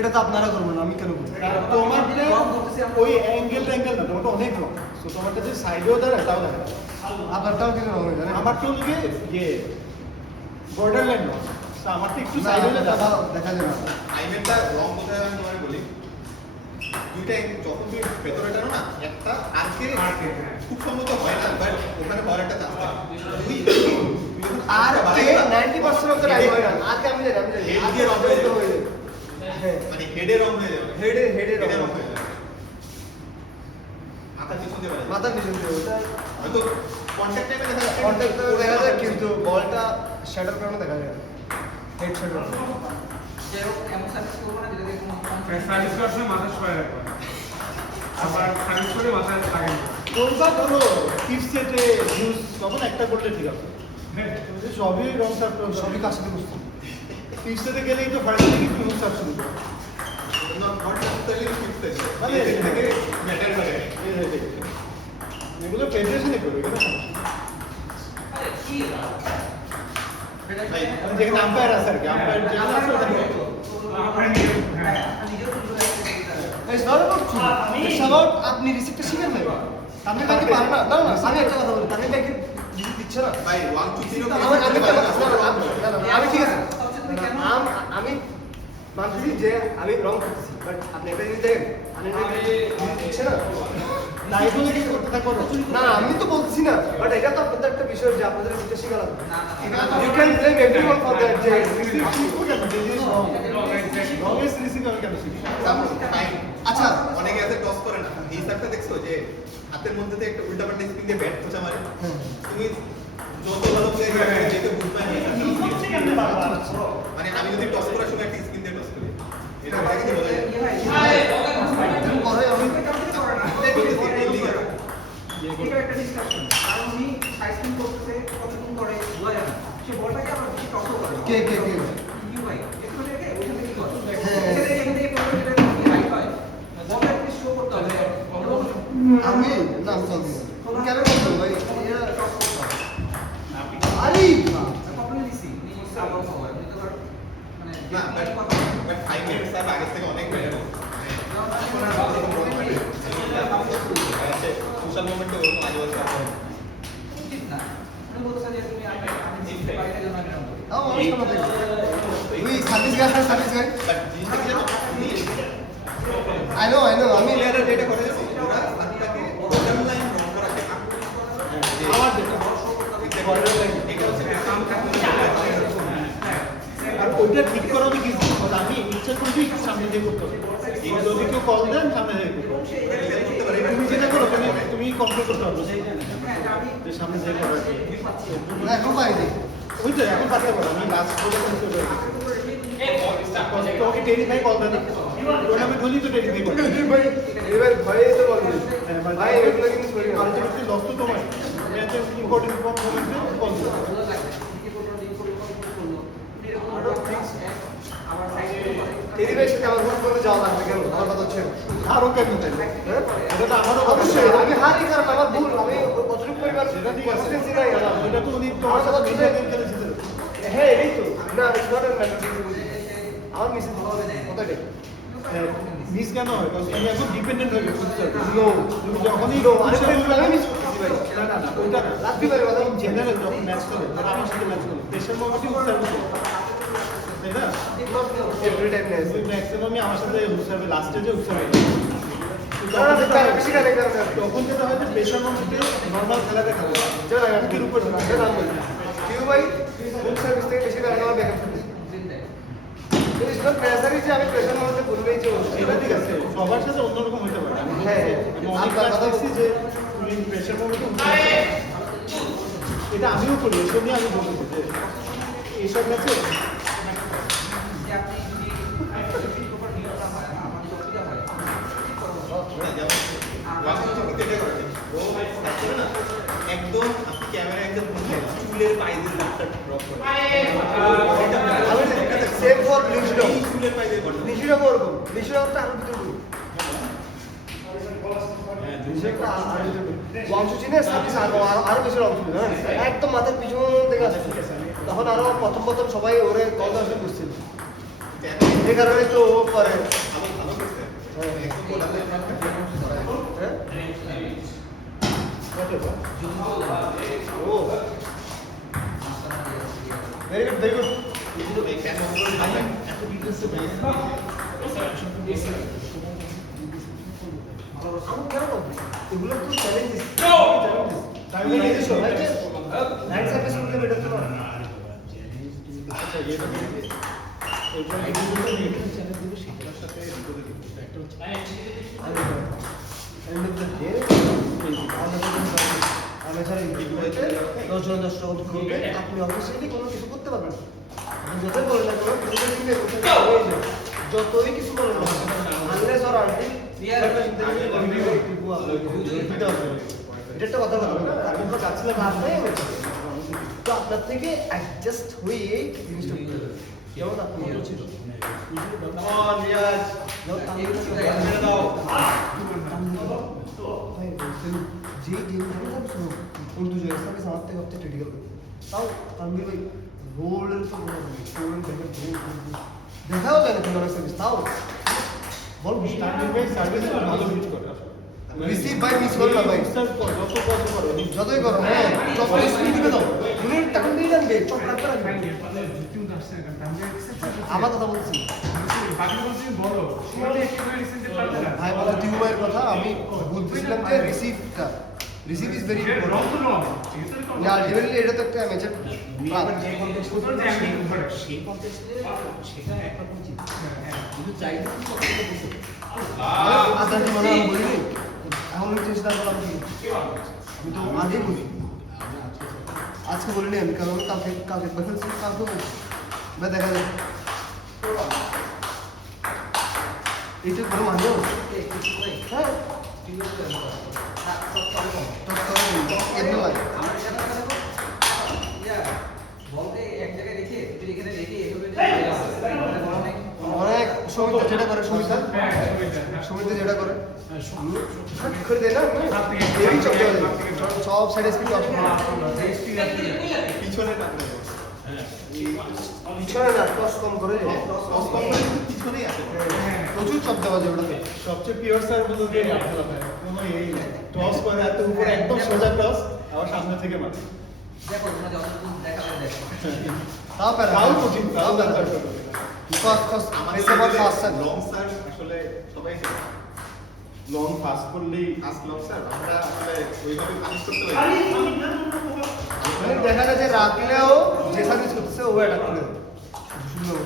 এটা তো আপনারা করবেন, আমি কেন করবো? তোমারটা ওই অ্যাঙ্গেল না, তোমারটা অনেক রং। সো তোমারটা যে সাইডেও দাঁড়ায় তাও দাঁড়ায়। আপনারটাও কিন্তু রং হয়ে যায়। আমারটা হলো গিয়ে ইয়ে বর্ডার লাইন রং। আমারটা একটু সাইড হলে দেখা যাবে না। আইমেনটা রং কোথায় আমি তোমাকে বলি, দুইটা যখন তুমি ভেতরে টানো না, একটা আর্কের খুব সম্ভবত হয় না, বাট ওখানে বড় একটা চান্স থাকে। আর কে 90% অফ দ্য টাইম হয় না। আর কে আমি জানি হেড দিয়ে রং হয়ে যাবে। হ্যাঁ, মানে হেডে রং হয়ে যাবে, হেডে রং হয়ে যাবে, মাথা পিছন দিয়ে বাজে, মাথার পিছন দিয়ে ওটা হয়তো কন্টাক্ট টাইমে দেখা যাচ্ছে, কন্টাক্ট দেখা যায়, কিন্তু বলটা শ্যাডোর কারণে দেখা যায় না। হেড শ্যাডো এমন সার্ভিস করবো না যেটা দিয়ে কোনো সার্ভিস করার সময় মাথা সবাই রাখবে, আবার সার্ভিস করে মাথা লাগে না। কোনটা ধরো টিপ সেটে ইউজ তখন একটা করলে ঠিক আছে। তুমি যে সবই রং সার্ভ করো, সবই কাজ সাথে বুঝতে টিপ সেটে গেলেই তো ফার্স্ট থেকে একটু রং সার্ভ শুরু করো। মানে থেকে ম্যাটার করে। এগুলো ফেডারেশনে করবে, এগুলো আরে কি ভাই যেখানে আম্পায়ার আছে আর কি, আম্পায়ার যেখানে আছে ওখানে It's not about cheating. It's about আপনি রিসিপ্টটা শিখেন নাই। আপনি ব্যাংকে পারেন না। না না, আমি একটা কথা বলি। আপনি ব্যাংকে রিসিপ্ট দিচ্ছে না। ভাই 1 2 0 আমি ঠিক আছে। আমি মানছি যে আমি রং করতেছি, বাট আপনি একটা জিনিস দেখেন, আমি রিসিপ্ট দিচ্ছে না। তাই বলে কি করতে থাকো? না, আমি তো বলছি না, বাট এটা তো আপনাদের একটা বিষয় যে আপনাদের রিসিপ্টটা শিখা লাগবে। You can blame everyone for that যে রিসিভ শিখবো কেন? যে জিনিস রঙের রিসিভ আমি কেন শিখবো? আচ্ছা, অনেকে আছে টস করে না, এই সারটা দেখছো যে হাতের মধ্যে দিয়ে একটা উল্টাপাল্টা স্পিন দিয়ে ব্যাট খোঁচা মারে, তুমি যত ভালো প্লেয়ার যেতে বুঝবে না, মানে আমি যদি টস করার সময় একটা স্পিন দিয়ে টস করি, এটা ভাই কিন্তু বোঝা যায়। পরে আমি একটা ডিসকাশন আর উনি সাইক্লিং করতেছে কতক্ষণ করে বোঝা যায় না সে বলটাকে আবার টসও করে কে ইউ ভাই এখান থেকে ওখান থেকে কি করে হ্যাঁ। এখান থেকে পড়লে যেটা রাইট হয় বলটা একটু শো করতে হবে আমি না আমি চলছি কেন বলছো ভাই আরে প্রবলেম দিছি আবার খবর আপনি তো মানে না বাট 5 মিনিটস আর আগে থেকে অনেক বেটার। সোশ্যাল মোমেন্টে ওরকম আজেবাজে আছে উচিত না উনি বলতেছেন যে তুমি আমি জিততে পারি না জন্য আমি রান করি আমার দেখো তুই সার্ভিস গাই বাট জিনিসটা কি জানো, আই নো আমি প্লেয়ারের যেটা করে যে ওরা হাতটাকে বর্ডার লাইন রং করা শেখে। আমার যেটা বর্ডার লাইন এটা হচ্ছে আর ওইটা ঠিক করাবে কি? আমি ইচ্ছা করবি সামনে দিয়ে করতে হবে। যদি কেউ কল দেন সামনে দিয়ে করতে হবে। করতে পারে। তুমি যেটা করো তুমি কন্ট্রোল করতে পারবে যে সামনে দিয়ে করো। এখন পাইনি ওইটা এখন পারতে পারো। আমি লাস্ট বলে করতে পারি। তোমাকে টেরিফাই কল দেন। টুর্নামেন্ট হলেই তো টেরিফাই করবে। ভাই এবার ভয়ে তো বলবি ভাই এগুলো কিন্তু করি না আলটিমেটলি লস তো তোমার। ম্যাচে ইম্পর্টেন্ট মোমেন্টে কল দেবে। তেরি ভাই সাথে আমার ভোট করতে যাওয়া লাগবে কেন? আমার কথা হচ্ছে আরও কেন দেন? এটা তো আমারও কথা। অবশ্যই আমি হারি কারণ আমার ভুল আমি কতটুকু পরিমাণ সেটা ঠিক আছে। consistency নাই আমার। এটা তো উনি তোমার সাথে মিলে গেম খেলেছে। হ্যাঁ এটাই তো না ইটস নট এ ম্যাটার আমার মিসেস কথাটাই মিস কেন হয়? কারণ তুমি এখন ডিপেন্ডেন্ট হয়ে গেছো। নো তুমি যখনই আমি মিস করতেছি ভাই না না না ওইটা না। রাত্রি বারে কথা বলছি জেনারেল যখন ম্যাচ করে তারা আমার সাথে ম্যাচ করে দেশের মোমেন্টে উৎসাহ তাই না? এভরি টাইম নেস ওই ম্যাক্সিমামই আমার সাথে উৎসাহ লাস্টে যে উৎসাহ না না তার বেশি কানে কারণে তখন যেটা হয় যে প্রেশার মোমেন্টে নর্মাল খেলা দেখা যায় চলো এর উপর নাম বলি কেউ ভাই ফুল সার্ভিস থেকে বেশি কানে আমার backup service it's not necessary যে আমি প্রেশার মধ্যে বলবেই যে এটা ঠিক আছে সবার সাথে অন্যরকম হতে পারে হ্যাঁ আমি অনেক কাজ দেখছি যে তুমি প্রেশার মোমেন্টে এটা আমিও করি এসব নিয়ে আমি বলছি যে এইসব ম্যাচে যে আপনি যদি প্রপার নিয়মটা হয় আমার তো অসুবিধা হয় যেমন ওয়াশিংটন কিন্তু এটা করে ও করে না একদম আপনি ক্যামেরা একদম চুলের পাই দিয়ে ডাক্তার ড্রপ করে আমি সেম ফর লিশডো চুলের পাই দিয়ে করে লিশডো করব লিশডো একটা আরো ভিতরে অংশ চিনে সার্ভিস আরো বেশি অংশ ছিল একদম মাথার পিছন থেকে আসছে তখন আরো প্রথম সবাই ওরে কল আসলে বুঝছিল এই কারণে তো ও করে ভালো ভালো করছে একদম বলার লাগে হ্যাঁ ও ভেরি গুড ভেরি গুড এই ক্যাচ অফ ভাই এত ডিটেলসে আমি কেন বলবো এগুলো তো চ্যালেঞ্জেস আমি নিজস্ব লাইট সার্ভিস করলে বেটার তো না আচ্ছা এটা দিয়ে ওইটা এগুলো নিয়ে চ্যানেল দিবে সেটার সাথে রিপোর্টে দিব একটা হচ্ছে এন্ড অফ দ্য ডে আমি স্যার ইন্ডিভিজুয়ালিতে 10 জন 10 টাকা করবে আপনি অফিসিয়ালি কোনো কিছু করতে পারবেন না আপনি যতই বলেন না কোনো কিছু দিলে যতই কিছু বলেন না আনলেস অর আনটিল এটা একটা কথা বলবো না আপনার কাছে লাভ নাই আমি তো আপনার থেকে অ্যাডজাস্ট হয়ে এই জিনিসটা করতে হবে যেমন আপনি ছিল অন রিয়াজ যে গেম শুনো উর্দু जो ऐसा के साथ हफ्ते क्रिटिकल ताऊ तंबी भाई रोल तो रोल देखाও যায় না কোনো সার্ভিস তাও বল স্ট্যান্ডিং বাই সার্ভিস ভালো মিট করে রিসিভ বাই মিস করো না ভাই যত কত করো যতই করো হ্যাঁ যত স্পিড দিবে দাও মিনিট টাকা দিয়ে জানবে চপ রাখতে রাখবে আমার কথা বলছি ভাই বলো টিউবের কথা আমি বুঝছিলাম যে রিসিভটা রিসিভ ইজ ভেরি ইম্পর্টেন্ট না আলটিমেটলি এটা তো একটা অ্যামেচার সেই কনটেক্সটে সেটা একরকম চিন্তা কিন্তু চাইলে আদার কি মানে আমি বলিনি এখন আমি চেষ্টা করলাম কি আমি তো আগে বলি আজকে বলিনি আমি কারণ কালকে কালকে বলছি কালকে বলছি বা দেখা যাবে এইটা কোনো মানেও হ্যাঁ এমনি লাগে বলতে এক জায়গায় রেখে তুই এখানে রেখে এভাবে অনেক সমিতি যেটা করে সমিতি সমিতি যেটা করে করে দেয় না এই চলতে সব সাইডে স্পিড অফ পিছনে টাকা পিছনে না টস কম করে পিছনেই আছে প্রচুর চাপ দেওয়া যায় ওটাতে সবচেয়ে পিওর সার বলতে কোনো এই টস করে এত উপরে একদম সোজা টস আবার সামনে থেকে মারে দেখো তোমরা যতক্ষণ দেখাবে দেখো তাও প্যারা তাও কঠিন তাও ব্যাপার কস কস এসে বল ফাস্ট লং সার আসলে সবাই লং পাস করলেই ফাস্ট লং সার আমরা আসলে ওইভাবে পানিশ করতে পারি মানে দেখা যায় যে রাখলেও যে সার্ভিস করতেছে ও অ্যাটাক করে সুন্দর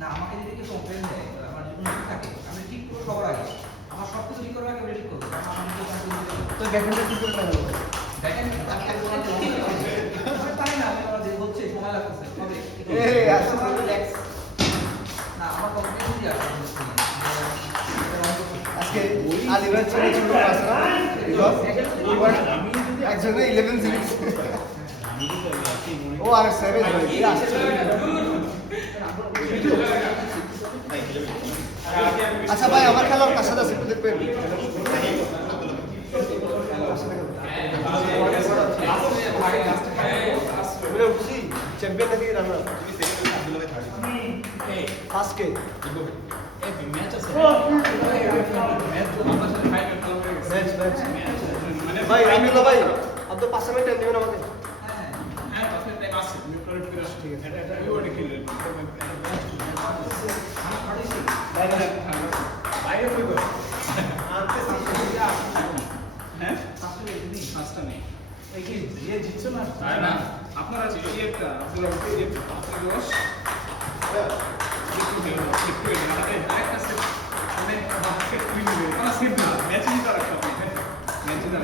না আমাকে যদি কেউ কমপ্লেন দেয় আমার যদি কোনো ঠিক থাকে আমি ঠিক করবো সবার আগে আমার সব কিছু ঠিক করার আগে আমি ঠিক করবো আমার যদি তো ব্যাকএন্ডে কি করে লাগালো দেখেন তাই না আমি আমার যে হচ্ছে সময় লাগতেছে তবে এই আসলে রিল্যাক্স না আমার কমপ্লেন যদি আসে আজকে আলিভার ছেড়ে ছোট আছে না বিকজ আমি যদি একজনে 11 সিরিজ ও আর 7 হয়ে আসছে আচ্ছা ভাই আমার খেলার কাছে আছে একটু দেখবেন বুঝছি চ্যাম্পিয়ন নাকি রানার ফার্স্ট কে ম্যাচ ভাই আমি না ভাই अब तो 5 মিনিট টাইম দিবেন আমাকে আপনারা ইয়েটা আপনারা আপনার দোষ আরেকটা সেট মানে বাস্কেট কুইন নেবে কোনো সেট না ম্যাচই নিতে রাখতে হবে ম্যাচই না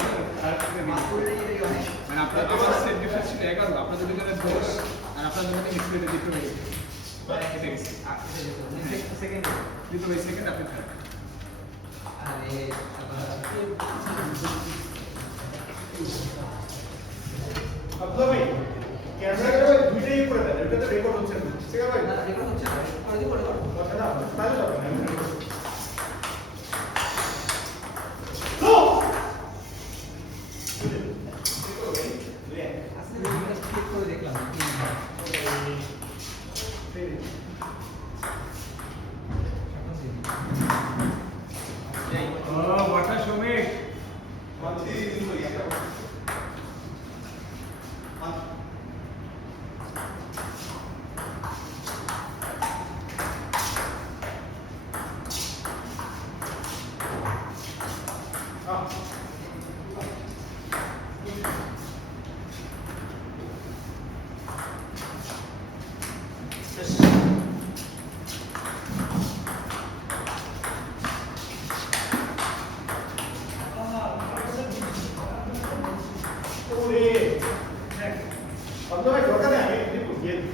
মানে আপনার আমার সেট ডিফারেন্স ছিল 11 আপনাদের দুজনের 10 আর আপনাদের মধ্যে মিসপ্লেতে দিতে হয়ে গেছে কেটে গেছে সেকেন্ড দিতে ভাই সেকেন্ড আপনি থার্ড আরে আব্দুল ভাই ক্যামেরা দুইটাই করে দেন এটাতে রেকর্ড হচ্ছে না ঠিক আছে ভাই না রেকর্ড হচ্ছে না করে দিই করে দাও কথা না তাহলে হবে আসলে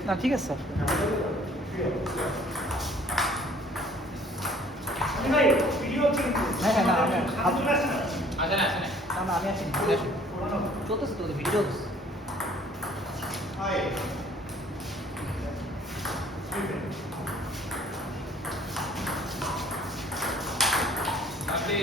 না ঠিক আছে স্যার হ্যাঁ হ্যাঁ না আমি আচ্ছা না আসেন না না আমি আছি চলতেছে তো ভিডিও আপনি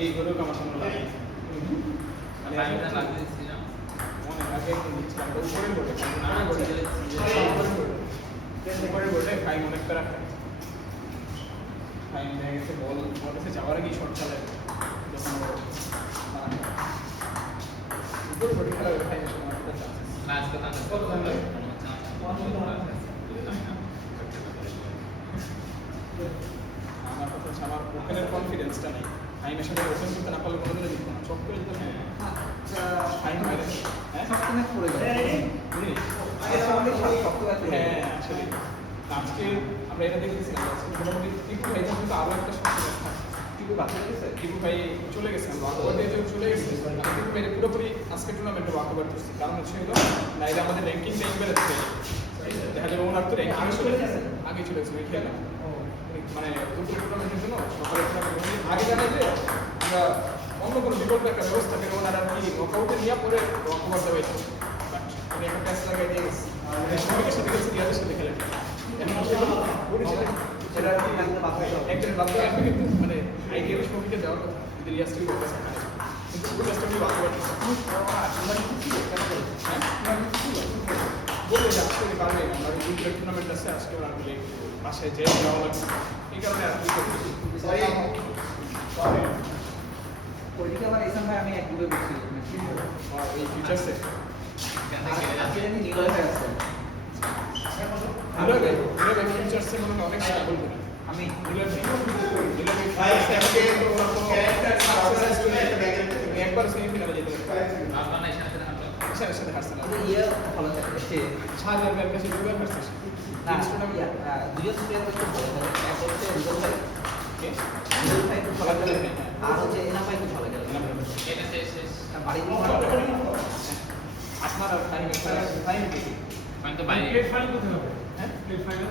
এইগুলো আমার সামনে লাগে মানে আমি লাগতেছিলাম মনে আগে নিচ্ছিলাম উপরে বলে না উপরে বলে খাই অনেক তারা খাই নিয়ে গেছে বল বলেছে যাওয়ার আগে শর্ট চালায় যখন উপরে বলে খেলা খাই না আজকে আমার কথা হচ্ছে আমার ওপেনের কনফিডেন্সটা নেই টাইমের সাথে ওপেন করতে না পারলে কোনোদিনও জিতবো না চক করে দিতে হবে টাইম বাইরে হ্যাঁ সবসময় পড়ে যায় বুঝলি হ্যাঁ আসলে আজকে আমরা এটা দেখতেছিলাম আজকে মোটামুটি টিপু ভাই কিন্তু আরও একটা সমস্যা থাকে টিপু বাচ্চা গেছে টিপু ভাই চলে গেছেন ওয়াকওভারে চলে গেছে আমি টিপু ভাই পুরোপুরি আজকে টুর্নামেন্টে ওয়াকওভার করছি কারণ হচ্ছে হলো নাইলে আমাদের র্যাঙ্কিং টাইম বেড়েছে দেখা যাবে ওনার তো র্যাঙ্কিং আগে চলে গেছে ওই খেলা মানে দুটো টুর্নামেন্টের জন্য সকালে আগে জানা যে আমরা অন্য কোনো বিকল্প একটা ব্যবস্থা করে ওনারা আর কি নকআউটে নিয়ে পরে ওয়াকওভার দেওয়া হয়েছে বাট উনি একটা ক্যাচ লাগাই দিয়ে গেছে সবাইকে সাথে গেছে রিয়াদের সাথে খেলে সেটা আর কি একজন বাধ্য এখন কিন্তু মানে আইডিয়াল সঙ্গীকে দেওয়ার কথা যদি রিয়াজ থেকে করতে চায় কিন্তু ওই কাজটা আমি ওয়াকওভার বললে যে আজকে পারবে না আমরা দুটো টুর্নামেন্ট আছে আজকে ওরা বলে বাসায় যেয়ে যাওয়া লাগবে এই কারণে আর কি ওইদিকে আবার এসান ভাই আমি এক গ্রুপে বসছি এই ফিউচারসে আজকে জানি নিলয় হয়ে আসছে ফিউচারসে মনে হয় অনেক স্ট্রাগল করে আমি একবার সেমিফিনালে যেতে সাথে হারছে না ইয়ে ভালো থাকে শাহজাহান ভাইয়ের কাছে দুবার হারছে না দুজন প্লেয়ার করতে ভালো থাকে এক হচ্ছে রিজল ভাই কে রিজল ভাই খুব ভালো খেলে হ্যাঁ। আর হচ্ছে এনাম ভাই খুব ভালো খেলে এটা শেষ বাড়ি আপনার আর ফাইন কি ফাইন তো বাইরে প্লেট ফাইনাল কোথায় হবে হ্যাঁ প্লেট ফাইনাল